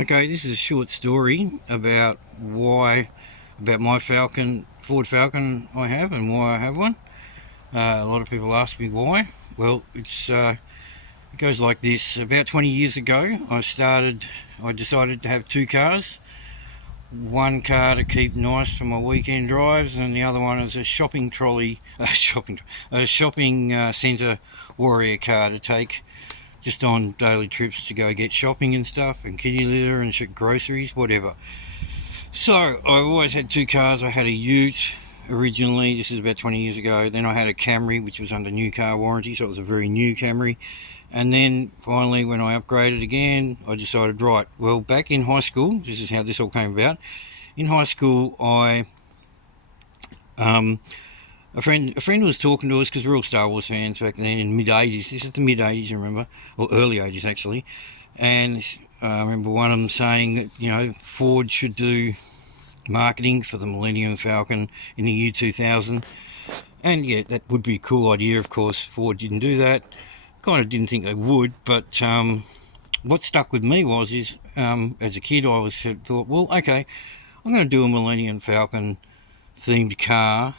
Okay, this is a short story about my Falcon, Ford Falcon I have, and why I have one. A lot of people ask me why. Well, it goes like this. About 20 years ago, I decided to have two cars. One car to keep nice for my weekend drives, and the other one is a shopping trolley, a shopping centre warrior car to take just on daily trips to go get shopping and stuff, and kitty litter and groceries, whatever. So I've always had two cars. I had a Ute originally. This is about 20 years ago. Then I had a Camry, which was under new car warranty, so it was a very new Camry. And then finally, when I upgraded again, I decided, right, well, back in high school, this is how this all came about. In high school, a friend was talking to us because we're all Star Wars fans back then in mid '80s. This is the mid '80s, remember, or early '80s actually. And I remember one of them saying that Ford should do marketing for the Millennium Falcon in the year 2000. And yeah, that would be a cool idea. Of course, Ford didn't do that. Kind of didn't think they would, but what stuck with me was as a kid I thought, well, okay, I'm going to do a Millennium Falcon themed car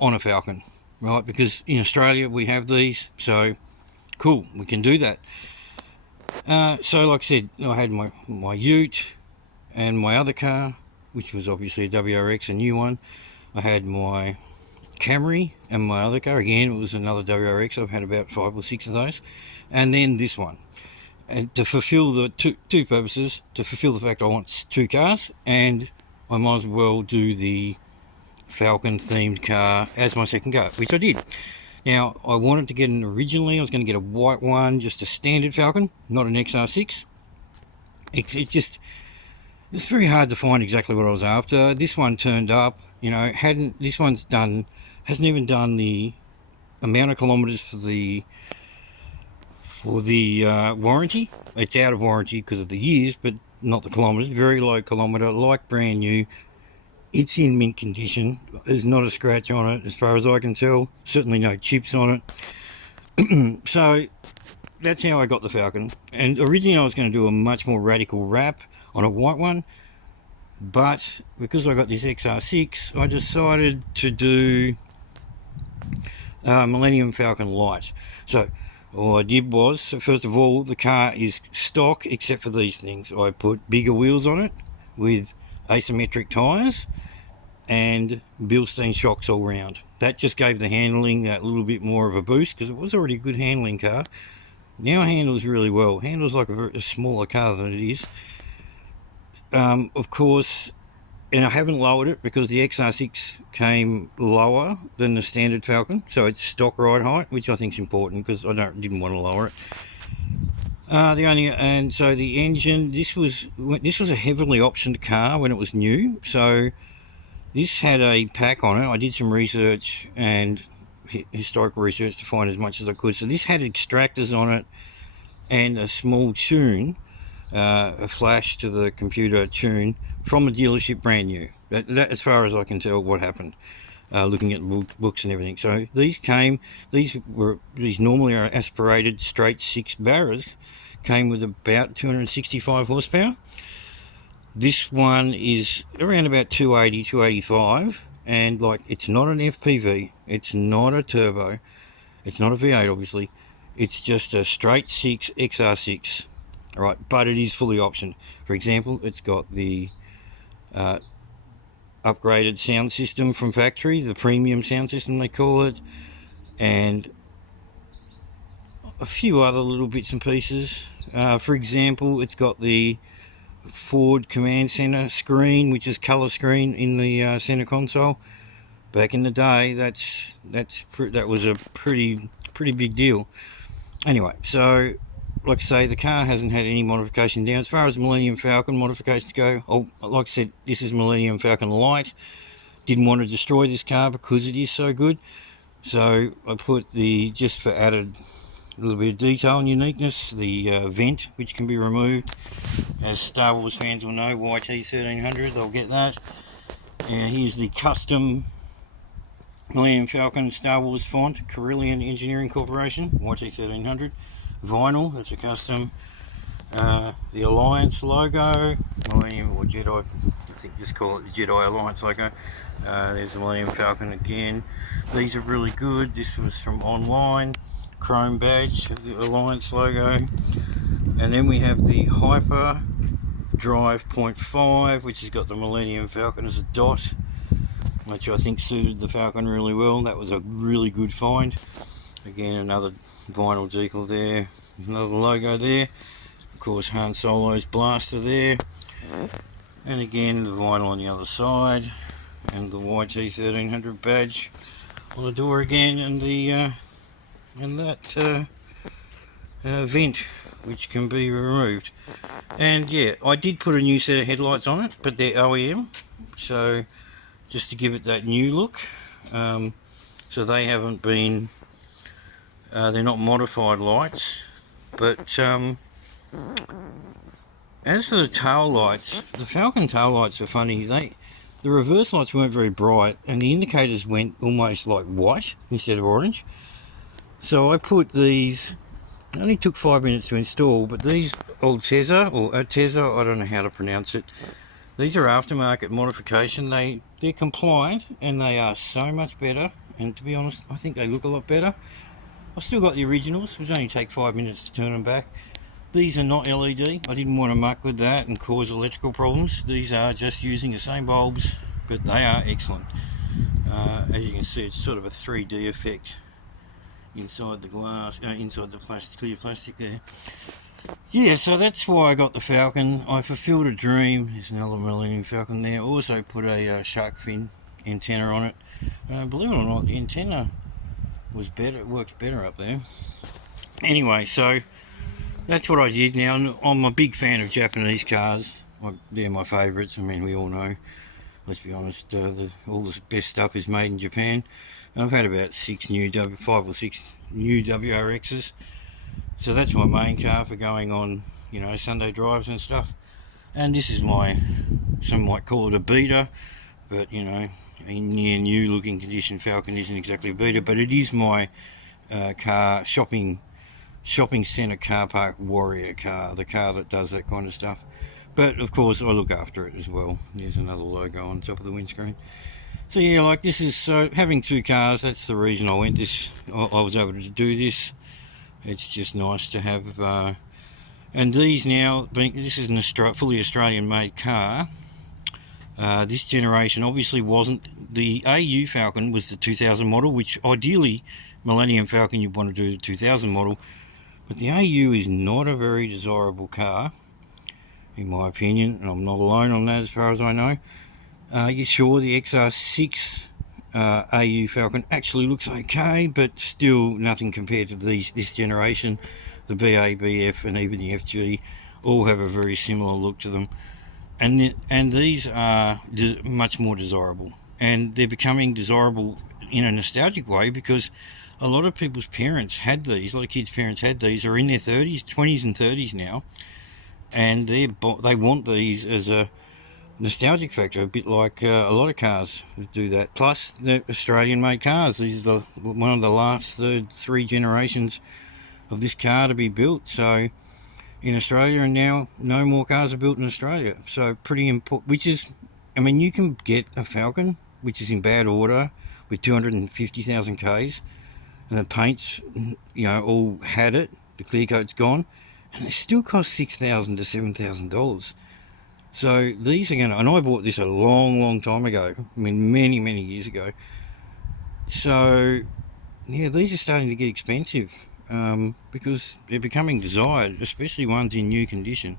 on a Falcon, right? Because in Australia we have these, so cool, we can do that. So like I said, I had my Ute and my other car, which was obviously a WRX, a new one. I had my Camry and my other car, again it was another WRX. I've had about 5 or 6 of those, and then this one. And to fulfill the two purposes, to fulfill the fact I want two cars, and I might as well do the Falcon themed car as my second car, which I did. Now, I wanted to get an originally, I was going to get a white one, just a standard Falcon, not an XR6. It's very hard to find exactly what I was after. This one turned up, hasn't even done the amount of kilometres for the warranty. It's out of warranty because of the years, but not the kilometres. Very low kilometre, like brand new. It's in mint condition. There's not a scratch on it as far as I can tell. Certainly no chips on it. So that's how I got the Falcon. And originally I was going to do a much more radical wrap on a white one. But because I got this XR6, I decided to do Millennium Falcon Light. So all I did was, first of all, the car is stock except for these things. I put bigger wheels on it with asymmetric tyres and Bilstein shocks all round. That just gave the handling that little bit more of a boost because it was already a good handling car. Now it handles really well. Handles like a smaller car than it is. Of course, and I haven't lowered it because the XR6 came lower than the standard Falcon, so it's stock ride height, which I think is important because I didn't want to lower it. So the engine, this was a heavily optioned car when it was new, so this had a pack on it. I did some research and historical research to find as much as I could. So this had extractors on it and a small tune, a flash to the computer tune from a dealership, brand new. That as far as I can tell what happened, looking at books and everything. So these normally are aspirated straight 6 barras. Came with about 265 horsepower. This one is around about 280, 285, and it's not an FPV, it's not a turbo, it's not a V8 obviously, it's just a straight 6 XR6, right? But it is fully optioned. For example, it's got the upgraded sound system from factory, the premium sound system they call it, and a few other little bits and pieces. For example, it's got the Ford Command Center screen, which is color screen in the center console. Back in the day, that was a pretty big deal. Anyway, so like I say, the car hasn't had any modification down. As far as Millennium Falcon modifications go, like I said, this is Millennium Falcon Light. Didn't want to destroy this car because it is so good. So I put just for added a little bit of detail and uniqueness, the vent, which can be removed. As Star Wars fans will know, YT1300, they'll get that. And here's the custom Millennium Falcon Star Wars font, Carillion Engineering Corporation, YT1300. Vinyl, that's a custom. The Alliance logo, Millennium or Jedi, I think just call it the Jedi Alliance logo. There's the Millennium Falcon again. These are really good. This was from online. Chrome badge of the Alliance logo. And then we have the Hyper Drive 0.5, which has got the Millennium Falcon as a dot, which I think suited the Falcon really well. That was a really good find. Again, another vinyl decal there, another logo there. Of course, Han Solo's blaster there, and again the vinyl on the other side, and the YT1300 badge on the door again, and that vent which can be removed. And yeah, I did put a new set of headlights on it, but they're OEM, so just to give it that new look. So they haven't been, they're not modified lights, but as for the tail lights, the Falcon tail lights are funny. The reverse lights weren't very bright, and the indicators went almost like white instead of orange. So I put these. It only took 5 minutes to install, but these Altezza, or Altezza, I don't know how to pronounce it. These are aftermarket modification. They're compliant, and they are so much better. And to be honest, I think they look a lot better. I've still got the originals, which only take 5 minutes to turn them back. These are not LED. I didn't want to muck with that and cause electrical problems. These are just using the same bulbs, but they are excellent. As you can see, it's sort of a 3D effect inside the glass, inside the plastic, clear plastic there. Yeah, so that's why I got the Falcon. I fulfilled a dream. There's another Millennium Falcon there. Also put a shark fin antenna on it. Believe it or not, the antenna was better. It works better up there. Anyway, so that's what I did. Now, I'm a big fan of Japanese cars. They're my favourites. I mean, we all know. Let's be honest, all the best stuff is made in Japan. I've had about 5 or 6 new WRXs. So that's my main car for going on, Sunday drives and stuff. And this is some might call it a beater, but in near new looking condition, Falcon isn't exactly a beater, but it is my car shopping centre car park warrior car, the car that does that kind of stuff. But of course I look after it as well. There's another logo on top of the windscreen. So yeah, so having 2 cars, that's the reason I was able to do this. It's just nice to have, and these now, this is a fully Australian made car. This generation obviously wasn't, the AU Falcon was the 2000 model, which ideally Millennium Falcon you'd want to do the 2000 model, but the AU is not a very desirable car, in my opinion, and I'm not alone on that as far as I know. Sure, the XR6 AU Falcon actually looks okay, but still nothing compared to this generation. The BA, BF and even the FG all have a very similar look to them, and these are much more desirable, and they're becoming desirable in a nostalgic way because a lot of people's parents had these, a lot of kids' parents had these, are in their 30s, 20s and 30s now, and they want these as a nostalgic factor, a bit like a lot of cars do that. Plus, they're Australian-made cars. These are one of the last 3 generations of this car to be built. So, in Australia, and now no more cars are built in Australia. So, pretty important. You can get a Falcon, which is in bad order, with 250,000 Ks, and the paint's, all had it. The clear coat's gone, and it still costs $6,000 to $7,000. So these are and I bought this a long time ago, many years ago. So yeah, these are starting to get expensive because they're becoming desired, especially ones in new condition.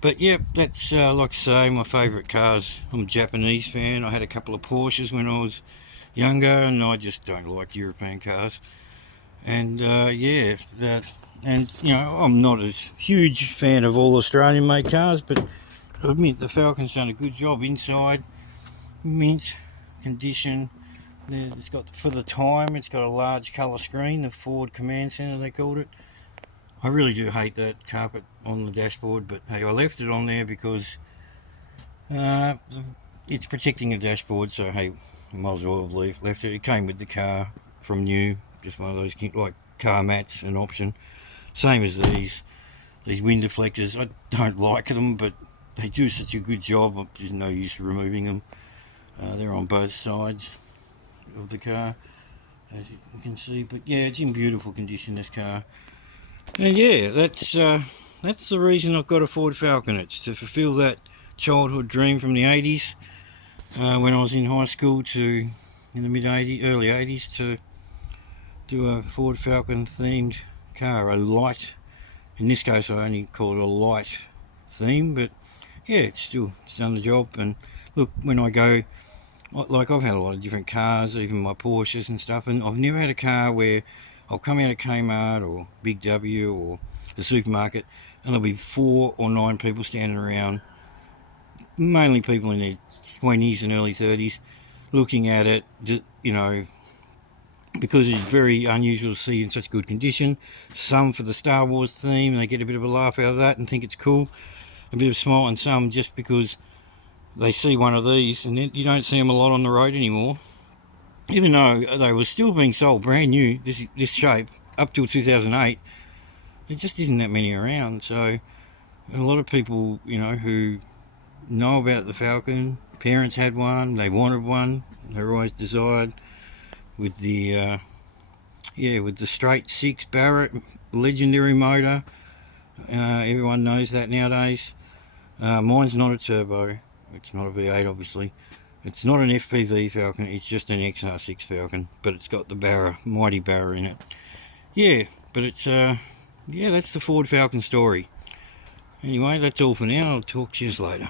But yeah, that's like I say, my favourite cars. I'm a Japanese fan. I had a couple of Porsches when I was younger, and I just don't like European cars. And I'm not a huge fan of all Australian-made cars, but I admit the Falcon's done a good job inside, mint condition. It's got, for the time, it's got a large colour screen, the Ford Command Centre they called it. I really do hate that carpet on the dashboard, but hey, I left it on there because it's protecting the dashboard, so hey, I might as well have left it. It came with the car from new, just one of those like car mats, an option, same as these. these wind deflectors. I don't like them, but they do such a good job. There's no use removing them. They're on both sides of the car, as you can see. But yeah, it's in beautiful condition, this car. And yeah, that's the reason I've got a Ford Falcon. It's to fulfil that childhood dream from the 80s, when I was in high school, to in the early 80s, to do a Ford Falcon themed car, a light. In this case, I only call it a light theme, but yeah, it's done the job. And look, when I go, like, I've had a lot of different cars, even my Porsches and stuff, and I've never had a car where I'll come out of Kmart or Big W or the supermarket and there'll be 4 or 9 people standing around, mainly people in their 20s and early 30s, looking at it, you know, because it's very unusual to see in such good condition. Some for the Star Wars theme, they get a bit of a laugh out of that and think it's cool, a bit of a smile, and some just because they see one of these, and you don't see them a lot on the road anymore, even though they were still being sold brand new, this shape, up till 2008. There just isn't that many around. So a lot of people, you know, who know about the Falcon, parents had one, they wanted one, they were always desired, with the with the straight 6 Barrett legendary motor. Everyone knows that nowadays. Mine's not a turbo, it's not a V8 obviously. It's not an FPV Falcon, it's just an XR6 Falcon, but it's got the Barra, mighty Barra in it. Yeah, but it's that's the Ford Falcon story. Anyway, that's all for now. I'll talk to you later.